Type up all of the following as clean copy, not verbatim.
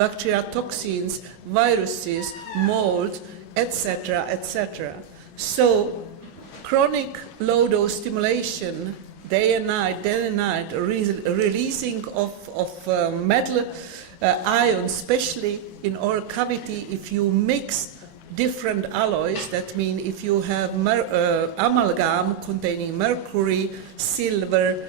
bacteria, toxins, viruses, mold, etc., etc. So chronic low-dose stimulation, day and night, releasing of metal ions, especially in oral cavity, if you mix different alloys, that means if you have amalgam containing mercury, silver,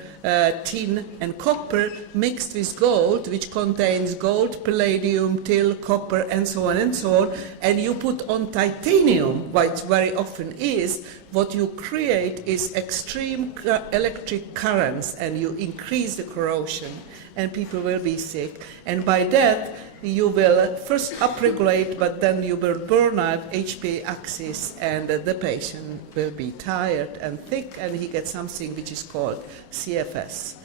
tin and copper mixed with gold, which contains gold, palladium, till, copper and so on, and you put on titanium, which very often is, what you create is extreme electric currents, and you increase the corrosion and people will be sick. And by that you will first upregulate, but then you will burn out HPA axis, and the patient will be tired and thick, and he gets something which is called CFS.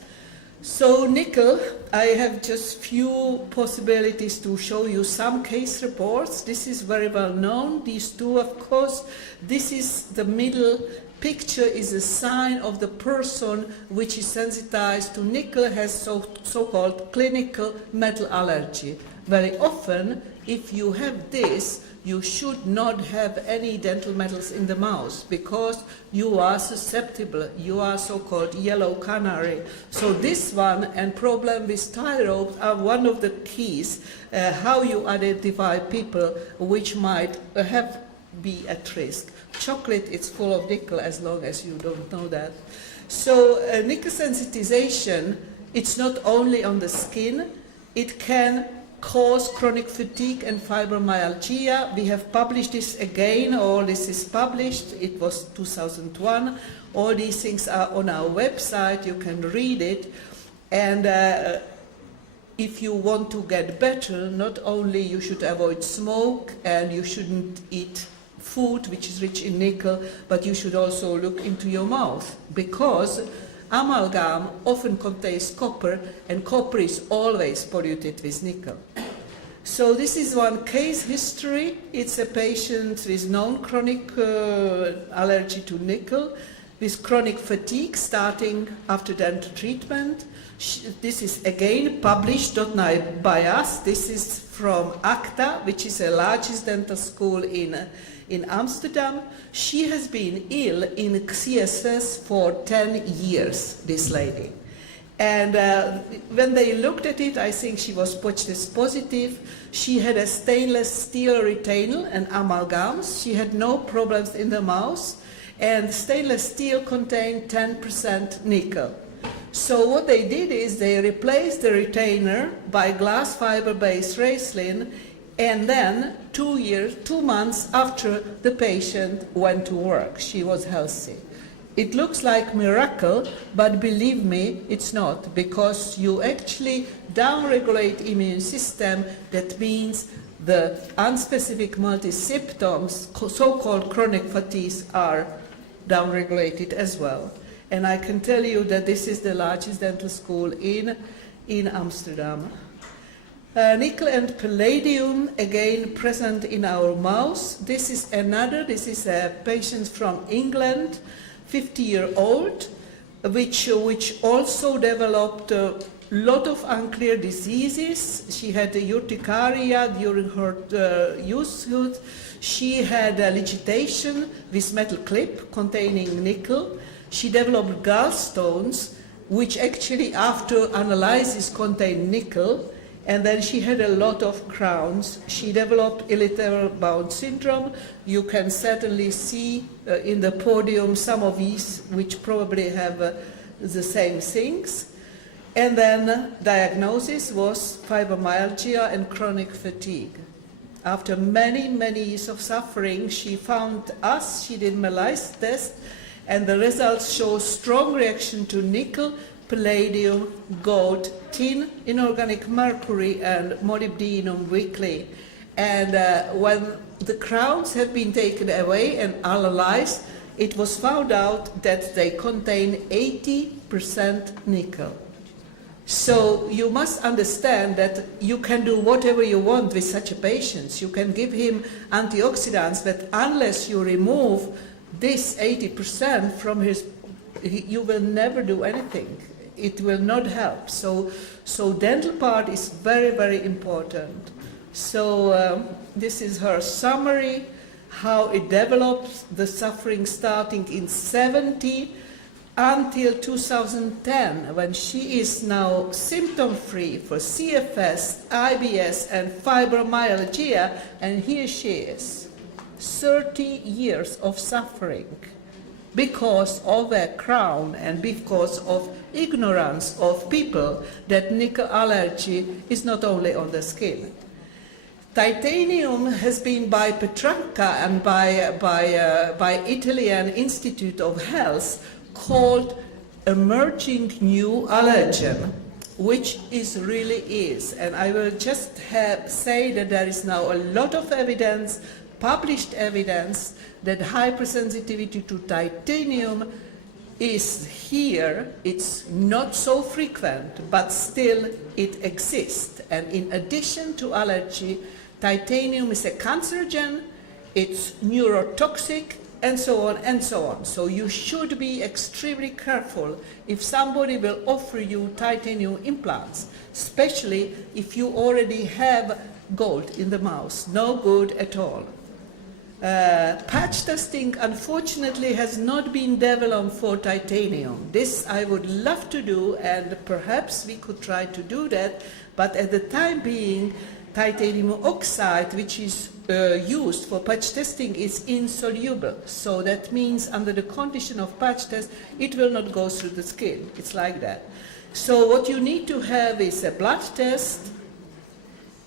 So nickel, I have just few possibilities to show you some case reports. This is very well known, these two of course. This is the middle picture is a sign of the person which is sensitized to nickel, has so-called clinical metal allergy. Very often, if you have this, you should not have any dental metals in the mouth because you are susceptible. You are so-called yellow canary. So this one and problem with tie ropes are one of the keys how you identify people which might be at risk. Chocolate is full of nickel as long as you don't know that. So nickel sensitization, it's not only on the skin, it can cause chronic fatigue and fibromyalgia. We have published this again, all this is published, it was 2001. All these things are on our website, you can read it. And if you want to get better, not only you should avoid smoke and you shouldn't eat food which is rich in nickel, but you should also look into your mouth, because amalgam often contains copper, and copper is always polluted with nickel. So this is one case history. It's a patient with known chronic allergy to nickel, with chronic fatigue starting after dental treatment. This is again published, not by us. This is from A.M.I.C.A, which is the largest dental school in Amsterdam. She has been ill in CSS for 10 years, this lady. And when they looked at it, I think she was Potch's positive. She had a stainless steel retainer and amalgams. She had no problems in the mouth. And stainless steel contained 10% nickel. So what they did is they replaced the retainer by glass fiber-based Racelin, and then 2 months after the patient went to work, she was healthy. It looks like a miracle, but believe me, it's not, because you actually downregulate immune system. That means the unspecific multi-symptoms, so-called chronic fatigues, are downregulated as well. And I can tell you that this is the largest dental school in Amsterdam. Nickel and palladium, again present in our mouth. This is a patient from England, 50-year-old, which also developed a lot of unclear diseases. She had urticaria during her youthhood. She had legitation with metal clip containing nickel. She developed gallstones, which actually after analysis contained nickel. And then she had a lot of crowns. She developed irritable bowel syndrome. You can certainly see in the podium some of these which probably have the same things. And then diagnosis was fibromyalgia and chronic fatigue. After many, many years of suffering, she found us. She did MELISA test, and the results show strong reaction to nickel, palladium, gold, tin, inorganic mercury, and molybdenum weakly. And when the crowns have been taken away and analyzed, it was found out that they contain 80% nickel. So you must understand that you can do whatever you want with such a patient. You can give him antioxidants, but unless you remove this 80% from his, you will never do anything. it will not help. So dental part is very, very important. So this is her summary, how it develops, the suffering starting in 70 until 2010, when she is now symptom-free for CFS, IBS, and fibromyalgia, and here she is, 30 years of suffering because of a crown and because of ignorance of people that nickel allergy is not only on the skin. Titanium has been by Petrarca and by Italian Institute of Health called emerging new allergen, which really is. And I will just say that there is now a lot of evidence, published evidence, that hypersensitivity to titanium is here. It's not so frequent, but still it exists. And in addition to allergy, titanium is a cancerogen, it's neurotoxic, and so on and so on. So you should be extremely careful if somebody will offer you titanium implants, especially if you already have gold in the mouth. No good at all. Patch testing, unfortunately, has not been developed for titanium. This I would love to do, and perhaps we could try to do that, but at the time being, titanium oxide, which is used for patch testing, is insoluble. So that means under the condition of patch test, it will not go through the skin. It's like that. So what you need to have is a blood test,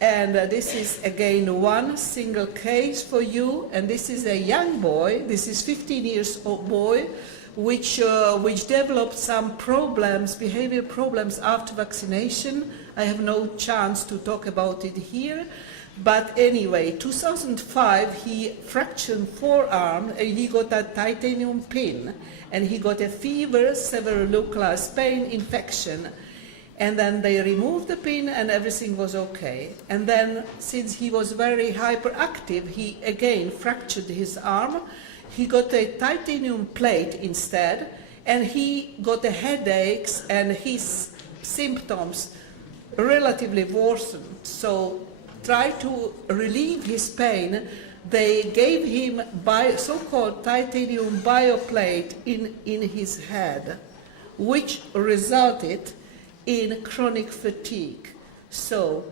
and this is again one single case for you, and this is a young boy, this is 15 years old boy, which developed some problems, behavior problems after vaccination. I have no chance to talk about it here, but anyway, 2005 he fractured forearm, and he got a titanium pin, and he got a fever, severe localized pain, infection. And then they removed the pin and everything was okay. And then, since he was very hyperactive, he again fractured his arm. He got a titanium plate instead, and he got the headaches, and his symptoms relatively worsened. So, try to relieve his pain. They gave him so-called titanium bioplate in his head, which resulted in chronic fatigue. So,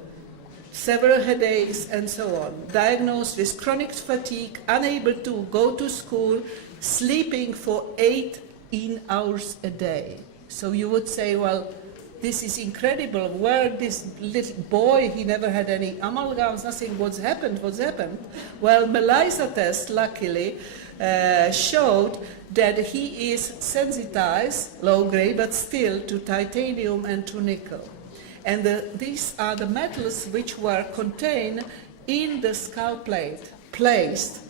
several headaches and so on. Diagnosed with chronic fatigue, unable to go to school, sleeping for 18 hours a day. So you would say, well, this is incredible. Where this little boy, he never had any amalgams, nothing. What's happened? Well, MELISA test, luckily, showed that he is sensitized, low grade, but still, to titanium and to nickel. And these are the metals which were contained in the skull plate, placed,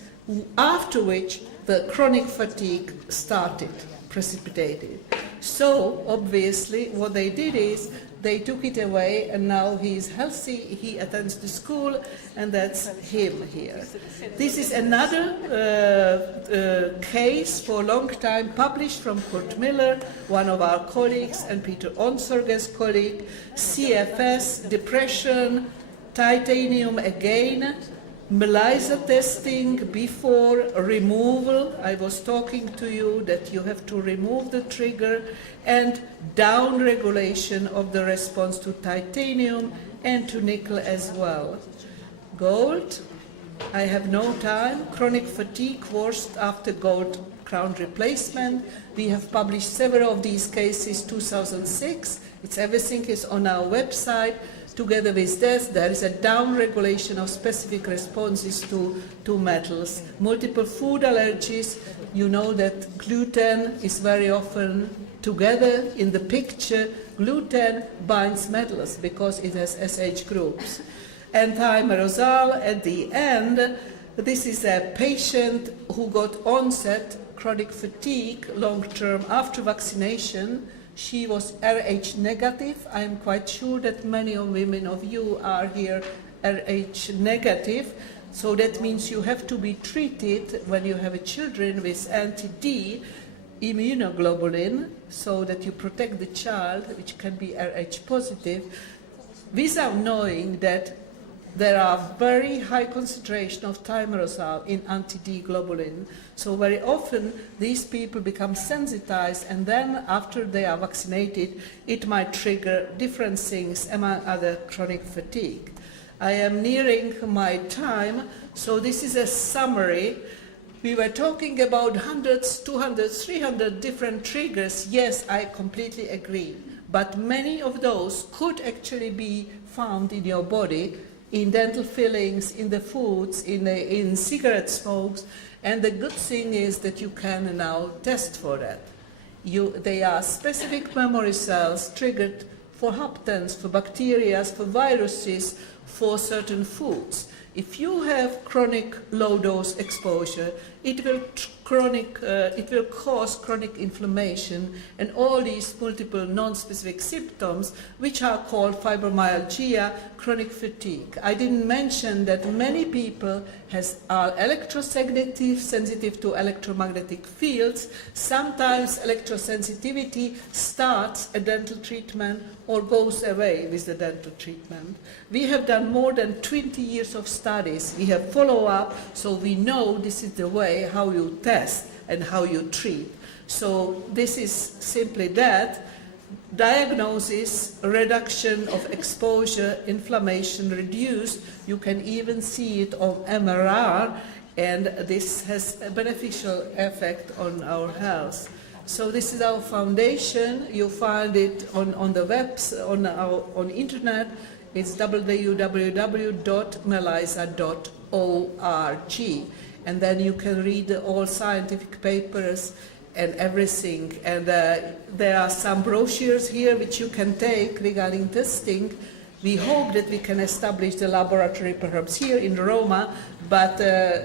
after which the chronic fatigue started, precipitated. So, obviously, what they did is, they took it away, and now he is healthy, he attends the school, and that's him here. This is another case for a long time, published from Kurt Miller, one of our colleagues, and Peter Onsorger's colleague. CFS, depression, titanium again, MELISA testing before removal. I was talking to you that you have to remove the trigger, and down regulation of the response to titanium and to nickel as well. Gold, I have no time. Chronic fatigue worst after gold crown replacement. We have published several of these cases, 2006. Everything is on our website. Together with this, there is a down-regulation of specific responses to metals. Multiple food allergies, you know that gluten is very often together in the picture. Gluten binds metals because it has SH groups. Anti-merosal at the end, this is a patient who got onset chronic fatigue long-term after vaccination. She was Rh negative. I am quite sure that many of women of you are here Rh negative. So that means you have to be treated when you have children with anti-D immunoglobulin, so that you protect the child, which can be Rh positive, without knowing that there are very high concentration of thimerosal in anti-D globulin. So very often these people become sensitized, and then after they are vaccinated, it might trigger different things, among other chronic fatigue. I am nearing my time, so this is a summary. We were talking about hundreds, 200, 300 different triggers. Yes, I completely agree. But many of those could actually be found in your body, in dental fillings, in the foods, in cigarette smokes. And the good thing is that you can now test for that. They are specific memory cells triggered for haptens, for bacteria, for viruses, for certain foods. If you have chronic low-dose exposure, it will cause chronic inflammation and all these multiple non-specific symptoms, which are called fibromyalgia, chronic fatigue. I didn't mention that many people are sensitive to electromagnetic fields. Sometimes electrosensitivity starts a dental treatment or goes away with the dental treatment. We have done more than 20 years of studies. We have follow-up, so we know this is the way how you test and how you treat. So this is simply that. Diagnosis, reduction of exposure, inflammation reduced. You can even see it on MRI, and this has a beneficial effect on our health. So this is our foundation. You find it on the webs, on internet. It's www.melisa.org, and then you can read all scientific papers and everything. And there are some brochures here which you can take regarding testing. We hope that we can establish the laboratory perhaps here in Roma, but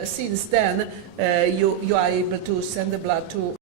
since then you are able to send the blood to